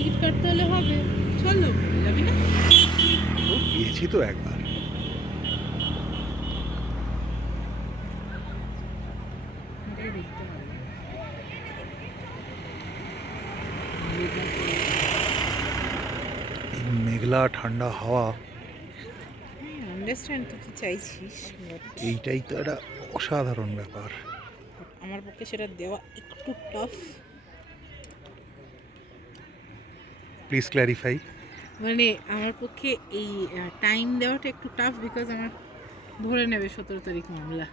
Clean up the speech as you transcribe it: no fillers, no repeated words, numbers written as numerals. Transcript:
Ticket কাটতে হলে হবে। চলো, যাবি না? গিয়েছি তো একবার। এটাই দেখতে হবে। এই মেঘলা ঠান্ডা হাওয়া, হ্যাঁ, আন্ডারস্ট্যান্ড তুই কি চাইছিস, বাট এইটাই তো একটা অসাধারণ ব্যাপার। আমার পক্ষে সেটা দেওয়া একটু টাফ। Please clarify. মানে আমার পক্ষে এই টাইম দেওয়াটা একটু টাফ, বিকজ আমার ধরে নেবে 17 তারিখ মামলা।